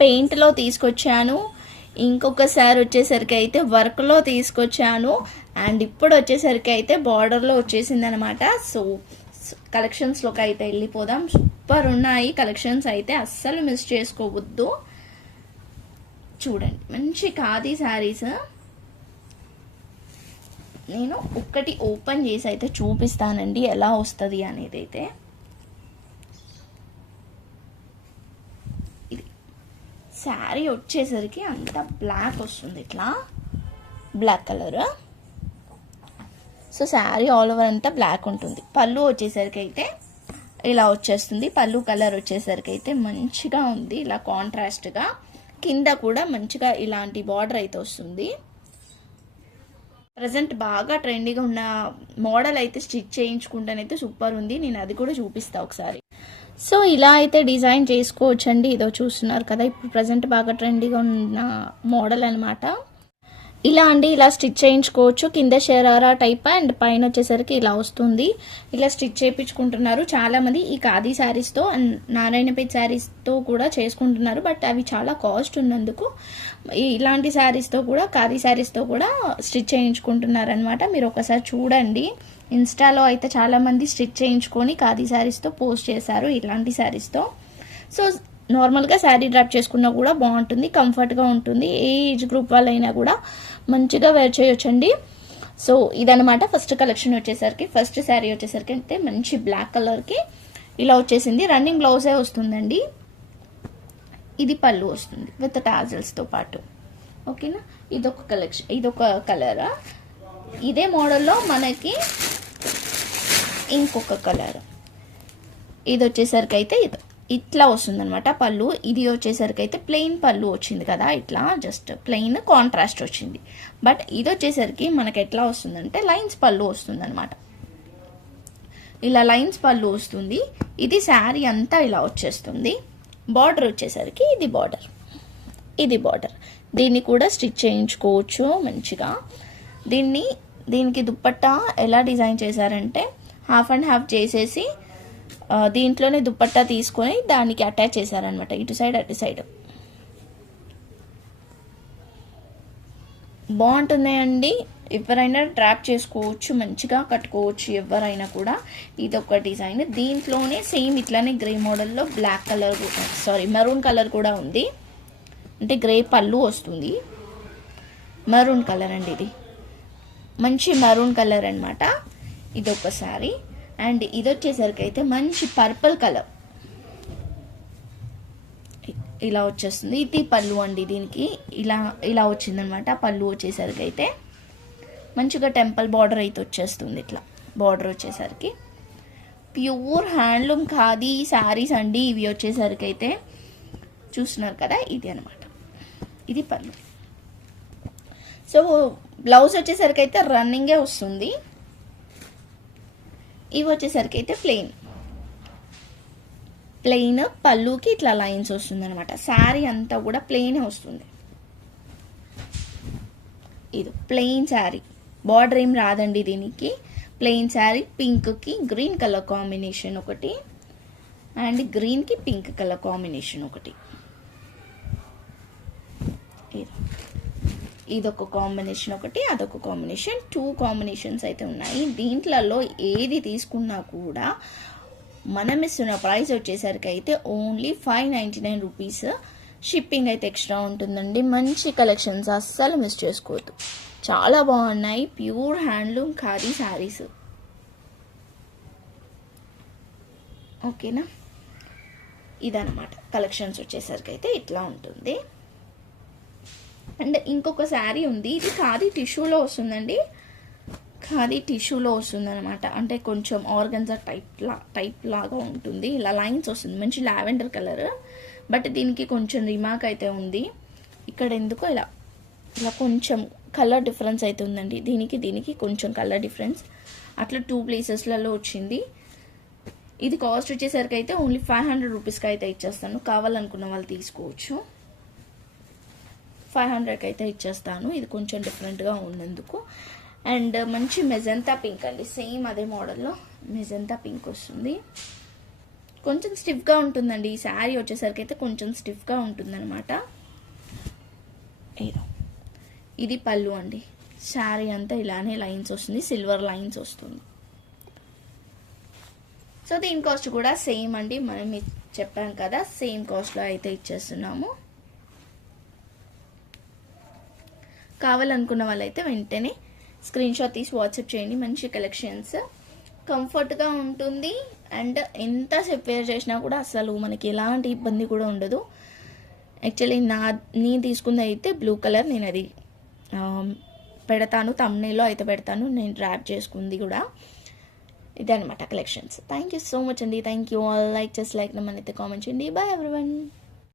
పెయింట్లో తీసుకొచ్చాను, ఇంకొకసారి వచ్చేసరికి అయితే వర్క్లో తీసుకొచ్చాను, అండ్ ఇప్పుడు వచ్చేసరికి అయితే బార్డర్లో వచ్చేసింది అనమాట. సో కలెక్షన్స్లోకి అయితే వెళ్ళిపోదాం. సూపర్ ఉన్నాయి కలెక్షన్స్ అయితే, అస్సలు మిస్ చేసుకోవద్దు. చూడండి మంచి ఖాదీ శారీస్. నేను ఒక్కటి ఓపెన్ చేసి అయితే చూపిస్తానండి ఎలా వస్తుంది అనేది. అయితే ఇది శారీ వచ్చేసరికి అంత బ్లాక్ వస్తుంది, ఇట్లా black colour. So sari all over అంతా బ్లాక్ ఉంటుంది. పళ్ళు వచ్చేసరికి అయితే ఇలా వచ్చేస్తుంది. పళ్ళు కలర్ వచ్చేసరికి అయితే మంచిగా ఉంది, ఇలా కాంట్రాస్ట్గా. కింద కూడా మంచిగా ఇలాంటి బార్డర్ అయితే వస్తుంది. ప్రజెంట్ బాగా ట్రెండీగా ఉన్న మోడల్ అయితే స్టిచ్ చేయించుకుంటానైతే సూపర్ ఉంది. నేను అది కూడా చూపిస్తా ఒకసారి. సో ఇలా అయితే డిజైన్ చేసుకోవచ్చండి. ఇదో చూస్తున్నారు కదా, ఇప్పుడు ప్రజెంట్ బాగా ట్రెండీగా ఉన్న మోడల్ అనమాట. ఇలా అండి, ఇలా స్టిచ్ చేయించుకోవచ్చు. కింద షరారా టైప్ అండ్ పైన వచ్చేసరికి ఇలా వస్తుంది. ఇలా స్టిచ్ చేయించుకుంటున్నారు చాలామంది. ఈ ఖాదీ శారీస్తో అండ్ నారాయణపేట శారీస్తో కూడా చేసుకుంటున్నారు, బట్ అవి చాలా కాస్ట్ ఉన్నందుకు ఇలాంటి శారీస్తో కూడా, ఖాదీ శారీస్తో కూడా స్టిచ్ చేయించుకుంటున్నారు అనమాట. మీరు ఒకసారి చూడండి, ఇన్స్టాలో అయితే చాలామంది స్టిచ్ చేయించుకొని ఖాదీ శారీస్తో పోస్ట్ చేశారు ఇలాంటి శారీస్తో. సో నార్మల్గా శారీ డ్రాప్ చేసుకున్నా కూడా బాగుంటుంది, కంఫర్ట్గా ఉంటుంది. ఏ ఏజ్ గ్రూప్ వాళ్ళైనా కూడా మంచిగా వేర్ చేయొచ్చండి. సో ఇదనమాట ఫస్ట్ కలెక్షన్ వచ్చేసరికి. ఫస్ట్ శారీ వచ్చేసరికి అయితే మంచి బ్లాక్ కలర్కి ఇలా వచ్చేసింది. రన్నింగ్ బ్లౌజే వస్తుందండి. ఇది పళ్ళు వస్తుంది విత్ టాజల్స్తో పాటు. ఓకేనా, ఇదొక కలెక్షన్, ఇదొక కలర్. ఇదే మోడల్లో మనకి ఇంకొక కలర్, ఇది వచ్చేసరికి అయితే ఇట్లా వస్తుంది అనమాట పళ్ళు. ఇది వచ్చేసరికి అయితే ప్లెయిన్ పళ్ళు వచ్చింది కదా, ఇట్లా జస్ట్ ప్లెయిన్ కాంట్రాస్ట్ వచ్చింది. బట్ ఇది వచ్చేసరికి మనకి ఎట్లా వస్తుందంటే లైన్స్ పళ్ళు వస్తుంది అనమాట. ఇలా లైన్స్ పళ్ళు వస్తుంది. ఇది శారీ అంతా ఇలా వచ్చేస్తుంది. బార్డర్ వచ్చేసరికి ఇది బార్డర్, ఇది బార్డర్. దీన్ని కూడా స్టిచ్ చేయించుకోవచ్చు మంచిగా. దీనికి దుప్పట్టా ఎలా డిజైన్ చేశారంటే హాఫ్ అండ్ హాఫ్ చేసేసి దీంట్లోనే దుప్పట్టా తీసుకొని దానికి అటాచ్ చేశారనమాట, ఇటు సైడ్ అటు సైడ్. బాగుంటుంది. ఎవరైనా డ్రాప్ చేసుకోవచ్చు, మంచిగా కట్టుకోవచ్చు ఎవరైనా కూడా. ఇది ఒక డిజైన్. దీంట్లోనే సేమ్ ఇట్లానే గ్రే మోడల్లో బ్లాక్ కలర్, మెరూన్ కలర్ కూడా ఉంది. అంటే గ్రే పళ్ళు వస్తుంది, మెరూన్ కలర్ అండి. ఇది మంచి మెరూన్ కలర్ అనమాట. ఇదొక శారీ. అండ్ ఇది వచ్చేసరికి అయితే మంచి పర్పుల్ కలర్ ఇలా వచ్చేస్తుంది. ఇది పళ్ళు అండి. దీనికి ఇలా వచ్చిందనమాట. పళ్ళు వచ్చేసరికి అయితే మంచిగా టెంపుల్ బార్డర్ అయితే వచ్చేస్తుంది. ఇట్లా బార్డర్ వచ్చేసరికి ప్యూర్ హ్యాండ్లూమ్ ఖాదీ శారీస్ అండి ఇవి వచ్చేసరికి అయితే. చూస్తున్నారు కదా, ఇది అనమాట. ఇది పళ్ళు. సో బ్లౌజ్ వచ్చేసరికి అయితే రన్నింగే వస్తుంది. ఇవి వచ్చేసరికి అయితే ప్లెయిన్ పళ్ళుకి ఇట్లా లైన్స్ వస్తుంది అనమాట. శారీ అంతా కూడా ప్లెయినే వస్తుంది. ఇది ప్లెయిన్ శారీ, బార్డర్ ఏం రాదండి దీనికి. ప్లెయిన్ శారీ, పింక్కి గ్రీన్ కలర్ కాంబినేషన్ ఒకటి, అండ్ గ్రీన్కి పింక్ కలర్ కాంబినేషన్ ఒకటి. ఇదొక కాంబినేషన్ ఒకటి, అదొక కాంబినేషన్. 2 కాంబినేషన్స్ అయితే ఉన్నాయి. దీంట్లలో ఏది తీసుకున్నా కూడా మనం ఇస్తున్న ప్రైస్ వచ్చేసరికి అయితే ఓన్లీ 599 రూపీస్. షిప్పింగ్ అయితే ఎక్స్ట్రా ఉంటుందండి. మంచి కలెక్షన్స్, అస్సలు మిస్ చేసుకోవద్దు. చాలా బాగున్నాయి ప్యూర్ హ్యాండ్లూమ్ ఖాదీ శారీస్. ఓకేనా, ఇదనమాట కలెక్షన్స్ వచ్చేసరికి అయితే ఇట్లా ఉంటుంది. అండ్ ఇంకొక శారీ ఉంది. ఇది ఖాదీ టిష్యూలో వస్తుందండి. ఖాదీ టిష్యూలో వస్తుంది అనమాట. అంటే కొంచెం ఆర్గన్జా టైప్ లాగా ఉంటుంది. ఇలా లైన్స్ వస్తుంది, మంచి లావెండర్ కలర్. బట్ దీనికి కొంచెం రిమార్క్ అయితే ఉంది. ఇక్కడ ఎందుకో ఇలా కొంచెం కలర్ డిఫరెన్స్ అయితే ఉందండి. దీనికి కొంచెం కలర్ డిఫరెన్స్ అట్లా 2 ప్లేసెస్లలో వచ్చింది. ఇది కాస్ట్ వచ్చేసరికి అయితే ఓన్లీ 500 రూపీస్కి అయితే ఇచ్చేస్తాను. కావాలనుకున్న వాళ్ళు తీసుకోవచ్చు. 500కి అయితే ఇచ్చేస్తాను. ఇది కొంచెం డిఫరెంట్గా ఉన్నందుకు. అండ్ మంచి మెజంతా పింక్ అండి, సేమ్ అదే మోడల్లో మెజంతా పింక్ వస్తుంది. కొంచెం స్టిఫ్గా ఉంటుందండి ఈ శారీ వచ్చేసరికి అయితే కొంచెం స్టిఫ్గా ఉంటుందన్నమాట. ఇది పళ్ళు అండి. శారీ అంతా ఇలానే లైన్స్ వస్తుంది, సిల్వర్ లైన్స్ వస్తుంది. సో దీని కాస్ట్ కూడా సేమ్ అండి, మనం చెప్పాం కదా సేమ్ కాస్ట్లో అయితే ఇచ్చేస్తున్నాము. కావాలనుకున్న వాళ్ళైతే వెంటనే స్క్రీన్ షాట్ తీసి వాట్సాప్ చేయండి. మంచి కలెక్షన్స్, కంఫర్ట్గా ఉంటుంది అండ్ ఎంతసేపు వేర్ చేసినా కూడా అసలు మనకి ఎలాంటి ఇబ్బంది కూడా ఉండదు. యాక్చువల్లీ నేను తీసుకుంది అయితే బ్లూ కలర్, నేను అది పెడతాను తమ్నేలో అయితే పెడతాను, నేను ర్యాప్ చేసుకుంది కూడా. ఇదే అనమాట collections. Thank you so much అండి. Thank you all. లైక్ చేసి లైక్ నమ్మనైతే కామెంట్ చేయండి. Bye everyone.